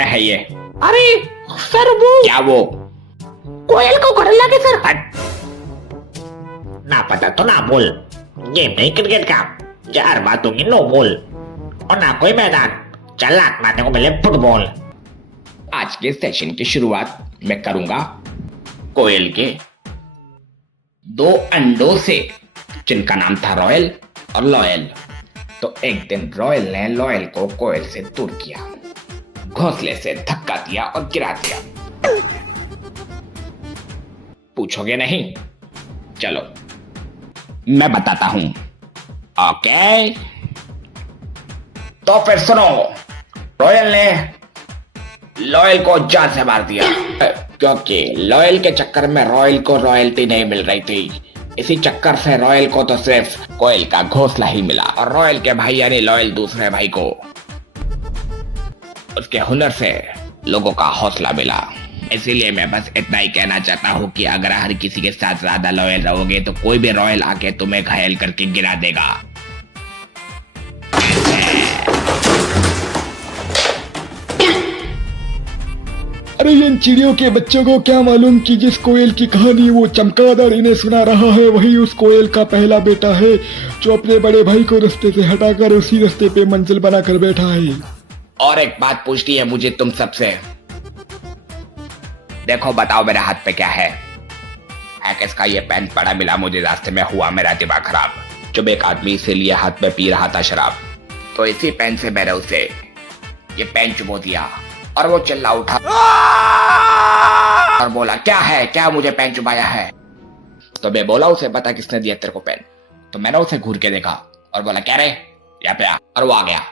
क्या है ये? अरे सर वो क्या वो? कोयल को घर लागे सर। हट। ना पता तो ना बोल। गेम नहीं क्रिकेट का, 4 बातों में नो बोल। और ना कोई मैदान, चल लात मारने को मिले फुटबॉल। आज के सेशन की शुरुआत मैं करूंगा कोयल के 2 अंडों से, जिनका नाम था रॉयल और लॉयल। तो एक दिन रॉयल ने लॉयल को कोयल से दूर किया, घोंसले से धक्का दिया और गिरा दिया। पूछोगे नहीं? चलो मैं बताता हूं। ओके, तो फिर सुनो। रॉयल ने लॉयल को जान से मार दिया, क्योंकि लॉयल के चक्कर में रॉयल को रॉयल्टी नहीं मिल रही थी। इसी चक्कर से रॉयल को तो सिर्फ कोयल का घोंसला ही मिला, और रॉयल के भाई यानी लॉयल दूसरे भाई को उसके हुनर से लोगों का हौसला मिला। इसीलिए मैं बस इतना ही कहना चाहता हूँ कि अगर हर किसी के साथ ज्यादा लॉयल रहोगे तो कोई भी रॉयल आके तुम्हें घायल करके गिरा देगा। अरे इन चिड़ियों के बच्चों को क्या मालूम कि जिस कोयल की कहानी वो चमगादड़ इन्हें सुना रहा है वही उस कोयल का पहला बेटा है, जो अपने बड़े भाई को रास्ते से हटाकर उसी रास्ते पे मंजिल बनाकर बैठा है। और एक बात पूछनी है मुझे तुम सबसे। देखो बताओ मेरे हाथ पे क्या है किसका ये पेन पड़ा मिला मुझे रास्ते में, हुआ मेरा दिमाग खराब जब एक आदमी इसे लिए हाथ में पी रहा था शराब। तो इसी पेन से मैंने उसे ये पेन चुबो दिया और वो चिल्ला उठा और बोला, क्या है, क्या मुझे पेन चुबाया है? तो मैं बोला, उसे पता किसने दिया तेरे को पेन? तो मैंने उसे घूर के देखा और बोला, क्या रे, यहाँ पे आ, और वो आ गया।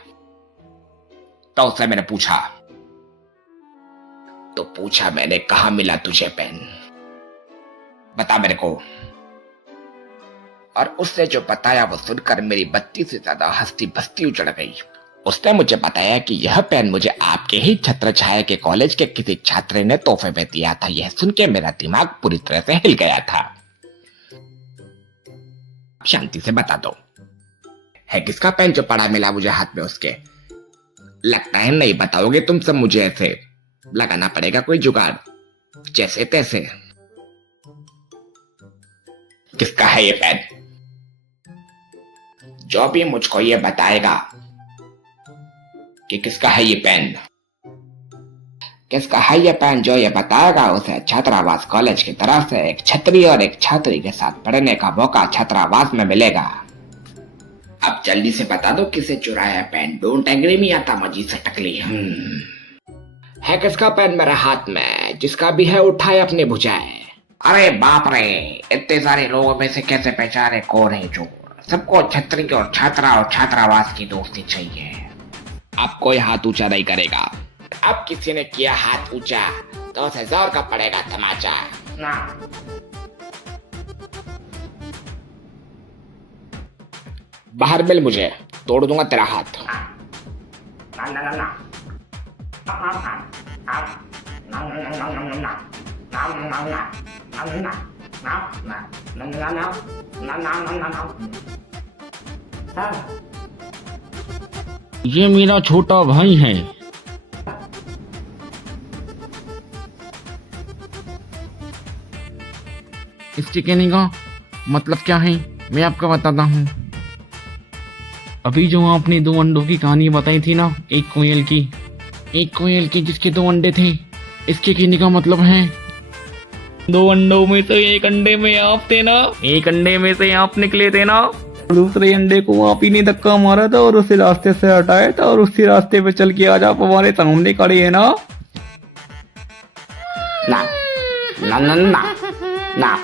तो उससे मैंने पूछा मैंने, कहाँ मिला तुझे पेन, बता मेरे को। और उसने जो बताया वो सुनकर मेरी 32 से ज्यादा हस्ती बस्ती उजड़ गई। उसने मुझे बताया कि यह पेन मुझे आपके ही छत्र छाया के कॉलेज के किसी छात्र ने तोहफे में दिया था। यह सुन के मेरा दिमाग पूरी तरह से हिल गया था। शांति से बता दो, है किसका पेन जो पड़ा मिला मुझे हाथ में उसके? लगता है नहीं बताओगे तुम सब मुझे, ऐसे लगाना पड़ेगा कोई जुगाड़ जैसे तैसे। किसका है ये पेन? जो भी मुझको ये बताएगा कि किसका है ये पेन, किसका है ये पेन, जो ये बताएगा उसे छात्रावास कॉलेज की तरफ से एक छत्री और एक छात्री के साथ पढ़ने का मौका छात्रावास में मिलेगा। अब जल्दी से बता दो किसे चुराया पेन। डोंट एग्री मी आता मजी से टकली। है किसका पेन मेरे हाथ में? जिसका भी है उठाए अपने भुजाए। अरे बाप रे, इतने सारे लोगों में से कैसे पहचाने कौन है चोर? सबको छत्री और छात्रा और छात्रावास की दोस्ती चाहिए। अब कोई हाथ ऊंचा नहीं करेगा। अब किसी ने किया हाथ ऊंचा तो उसे जोर का पड़ेगा तमाचा ना। बाहर मिल, मुझे तोड़ दूंगा तेरा हाथ। ये मेरा छोटा भाई है। इसके कहने का मतलब क्या है मैं आपको बताता हूँ। अभी जो आपने 2 अंडों की कहानी बताई थी ना, एक कोयल की जिसके 2 अंडे थे, इसके कहने का मतलब है 2 अंडों में से एक अंडे में आप थे ना, एक अंडे में से आप निकले थे ना, दूसरे अंडे को आप ही ने धक्का मारा था और उसे रास्ते से हटाया था और उसी रास्ते पे चल के आज आप हमारे सामने खड़े हैं ना। ना ना ना ना ना,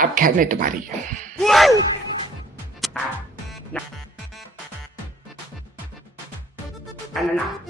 अब खैर नहीं तुम्हारी। ना ना ना